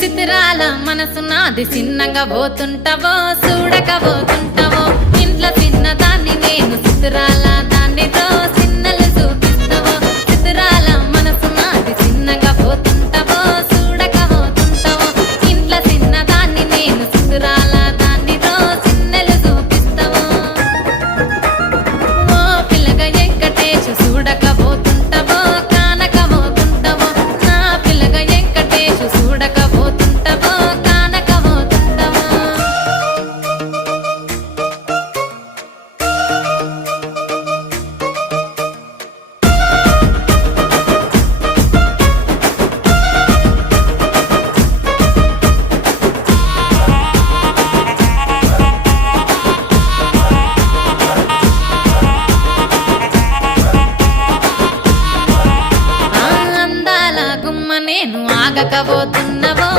చిత్రాల మనసు నాది చిన్నగా పోతుంటావో చూడకపోతుంటావో ఇంట్లో చిన్నదాన్ని నేను చిత్రాల దానితో చిన్నలు చూపిస్తావో చిత్రాల మనసు నాది చిన్నగా పోతుంటావో చూడకపోతుంటావో ఇంట్లో చిన్నదాన్ని నేను చిత్రాల దానితో చిన్నలు చూపిస్తావో ఓ పిల్లగా వెంకటేశు చూడకపోతుంటావో కానకపోతుంటావో నా పిల్లగా వెంకటేశు చూడకపోతుంటావో కానకపోతుంటావో ఆ అందాల గుమ్మ నేను ఆగకపోతుంటావో